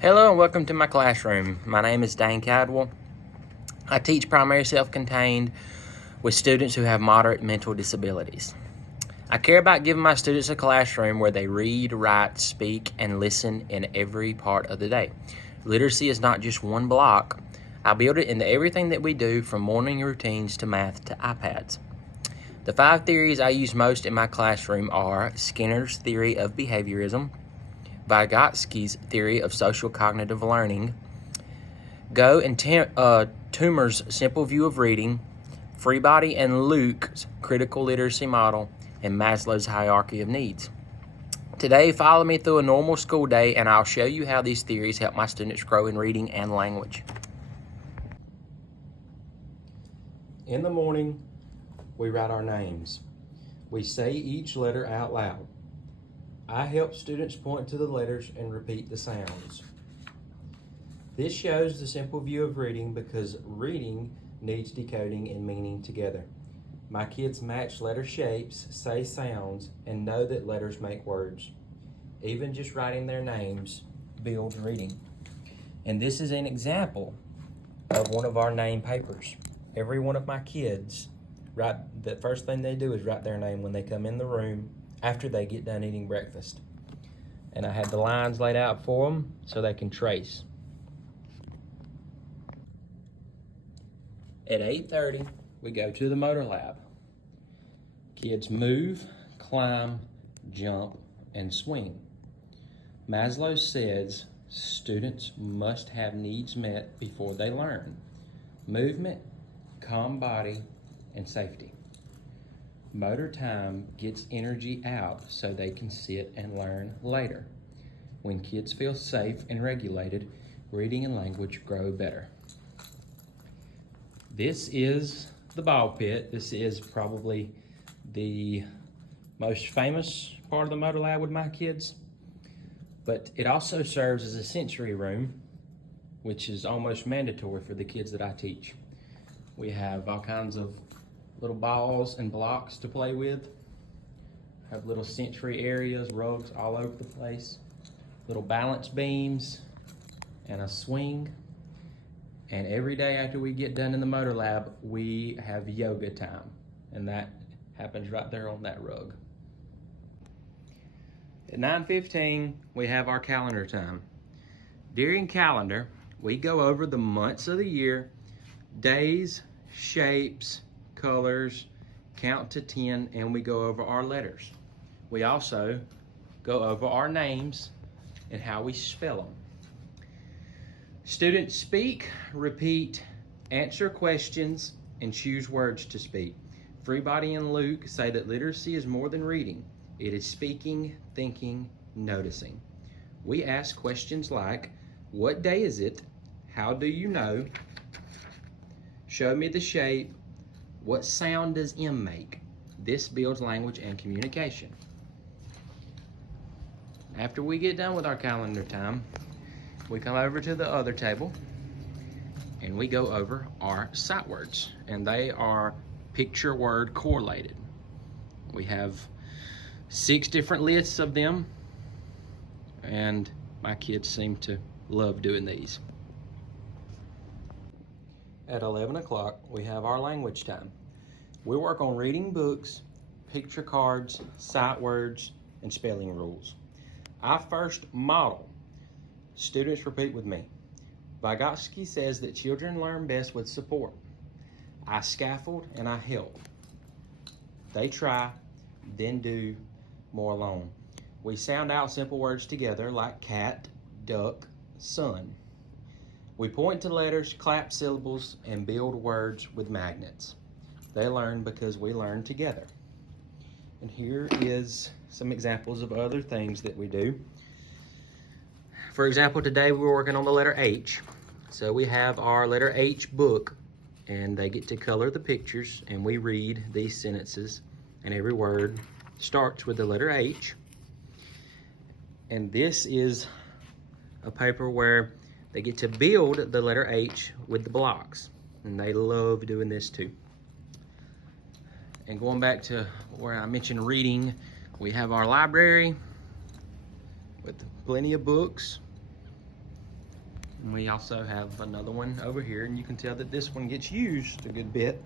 Hello and welcome to my classroom. My name is Dane Cadwell. I teach primary self-contained with students who have moderate mental disabilities. I care about giving my students a classroom where they read, write, speak, and listen in every part of the day. Literacy is not just one block. I build it into everything that we do, from morning routines to math to iPads. The 5 theories I use most in my classroom are Skinner's theory of behaviorism, Vygotsky's theory of social cognitive learning, Go and Toomer's simple view of reading, Freebody and Luke's critical literacy model, and Maslow's hierarchy of needs. Today, follow me through a normal school day and I'll show you how these theories help my students grow in reading and language. In the morning, we write our names. We say each letter out loud. I help students point to the letters and repeat the sounds. This shows the simple view of reading because reading needs decoding and meaning together. My kids match letter shapes, say sounds, and know that letters make words. Even just writing their names builds reading. And this is an example of one of our name papers. Every one of my kids, the first thing they do is write their name when they come in the room after they get done eating breakfast. And I have the lines laid out for them so they can trace. At 8:30, we go to the motor lab. Kids move, climb, jump, and swing. Maslow says students must have needs met before they learn: movement, calm body, and safety. Motor time gets energy out so they can sit and learn later. When kids feel safe and regulated, reading and language grow better. This is the ball pit. This is probably the most famous part of the motor lab with my kids, but it also serves as a sensory room, which is almost mandatory for the kids that I teach. We have all kinds of little balls and blocks to play with. Have little sensory areas, rugs all over the place, little balance beams, and a swing. And every day after we get done in the motor lab, we have yoga time, and that happens right there on that rug. At 9:15, we have our calendar time. During calendar, we go over the months of the year, days, shapes, colors, count to 10, and we go over our letters. We also go over our names and how we spell them. Students speak, repeat, answer questions, and choose words to speak. Freebody and Luke say that literacy is more than reading. It is speaking, thinking, noticing. We ask questions like, what day is it? How do you know? Show me the shape. What sound does M make? This builds language and communication. After we get done with our calendar time, we come over to the other table and we go over our sight words, and they are picture word correlated. We have 6 different lists of them, and my kids seem to love doing these. At 11 o'clock, we have our language time. We work on reading books, picture cards, sight words, and spelling rules. I first model. Students repeat with me. Vygotsky says that children learn best with support. I scaffold and I help. They try, then do more alone. We sound out simple words together like cat, duck, sun. We point to letters, clap syllables, and build words with magnets. They learn because we learn together. And here is some examples of other things that we do. For example, today we're working on the letter H. So we have our letter H book, and they get to color the pictures, and we read these sentences, and every word starts with the letter H. And this is a paper where they get to build the letter H with the blocks, and they love doing this too. And going back to where I mentioned reading, we have our library with plenty of books. And we also have another one over here, and you can tell that this one gets used a good bit.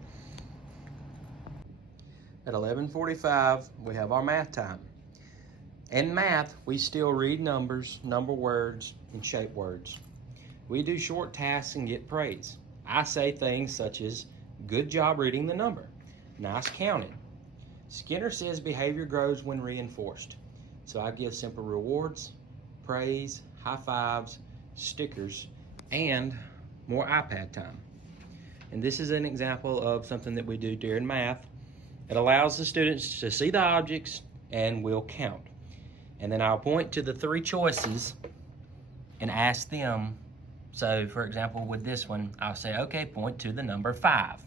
At 11:45, we have our math time. In math, we still read numbers, number words, and shape words. We do short tasks and get praise. I say things such as, good job reading the number, nice counting. Skinner says behavior grows when reinforced. So I give simple rewards, praise, high fives, stickers, and more iPad time. And this is an example of something that we do during math. It allows the students to see the objects and we'll count. And then I'll point to the three choices and ask them. So for example, with this one, I'll say, okay, point to the number 5.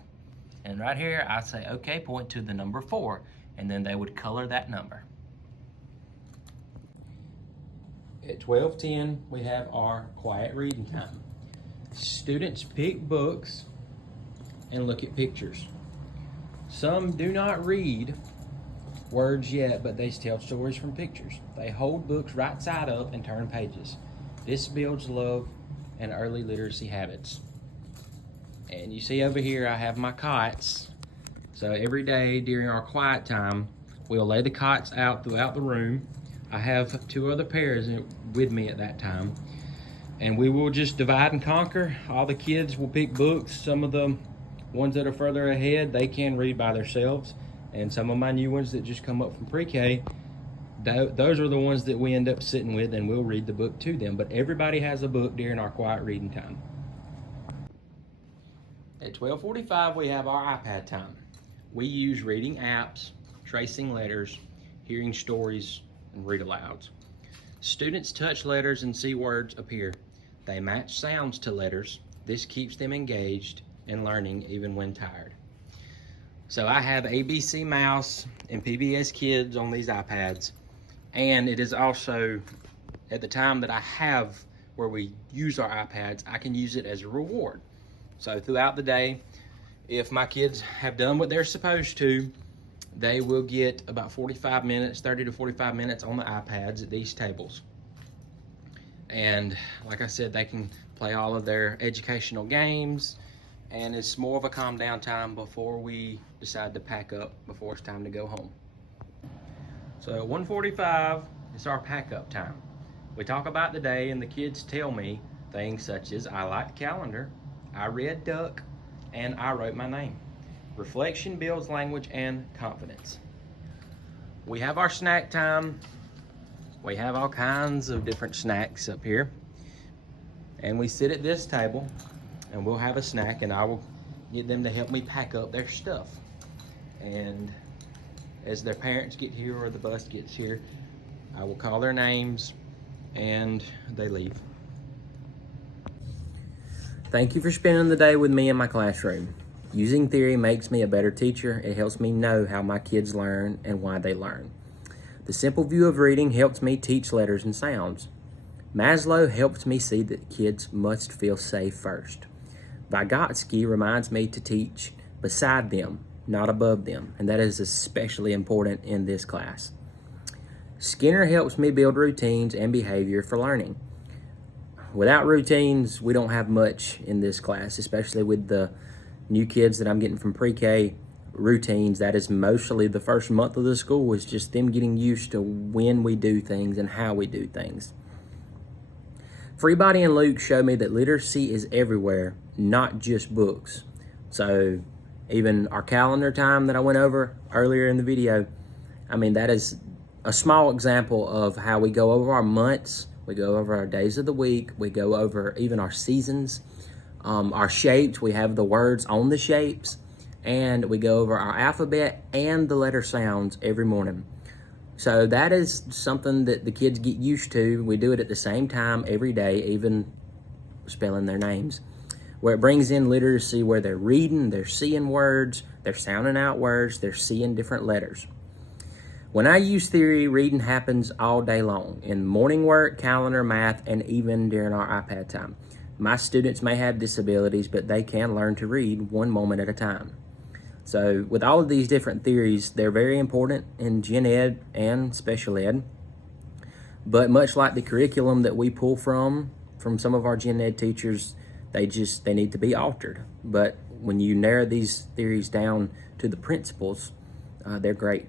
And right here, I say, okay, point to the number 4. And then they would color that number. At 12:10, we have our quiet reading time. Students pick books and look at pictures. Some do not read words yet, but they tell stories from pictures. They hold books right side up and turn pages. This builds love and early literacy habits. And you see over here, I have my cots. So every day during our quiet time, we'll lay the cots out throughout the room. I have 2 other pairs with me at that time. And we will just divide and conquer. All the kids will pick books. Some of the ones that are further ahead, they can read by themselves. And some of my new ones that just come up from pre-K, those are the ones that we end up sitting with, and we'll read the book to them. But everybody has a book during our quiet reading time. At 12:45, we have our iPad time. We use reading apps, tracing letters, hearing stories, and read alouds. Students touch letters and see words appear. They match sounds to letters. This keeps them engaged and learning even when tired. So I have ABC Mouse and PBS Kids on these iPads. And it is also, at the time that I have where we use our iPads, I can use it as a reward. So throughout the day, if my kids have done what they're supposed to, they will get about 45 minutes, 30 to 45 minutes on the iPads at these tables. And like I said, they can play all of their educational games, and it's more of a calm down time before we decide to pack up before it's time to go home. So at 1:45, it's our pack up time. We talk about the day and the kids tell me things such as, I like the calendar, I read duck, and I wrote my name. Reflection builds language and confidence. We have our snack time. We have all kinds of different snacks up here. And we sit at this table and we'll have a snack, and I will get them to help me pack up their stuff. And as their parents get here or the bus gets here, I will call their names and they leave. Thank you for spending the day with me in my classroom. Using theory makes me a better teacher. It helps me know how my kids learn and why they learn. The simple view of reading helps me teach letters and sounds. Maslow helps me see that kids must feel safe first. Vygotsky reminds me to teach beside them, not above them, and that is especially important in this class. Skinner helps me build routines and behavior for learning. Without routines, we don't have much in this class, especially with the new kids that I'm getting from pre-K. Routines, that is mostly the first month of the school, is just them getting used to when we do things and how we do things. Freebody and Luke show me that literacy is everywhere, not just books. So even our calendar time that I went over earlier in the video, I mean, that is a small example of how we go over our months, we go over our days of the week, we go over even our seasons, our shapes, we have the words on the shapes, and we go over our alphabet and the letter sounds every morning. So that is something that the kids get used to. We do it at the same time every day, even spelling their names. Where it brings in literacy, where they're reading, they're seeing words, they're sounding out words, they're seeing different letters. When I use theory, reading happens all day long, in morning work, calendar, math, and even during our iPad time. My students may have disabilities, but they can learn to read one moment at a time. So with all of these different theories, they're very important in gen ed and special ed. But much like the curriculum that we pull from from some of our gen ed teachers, they need to be altered. But when you narrow these theories down to the principles, they're great.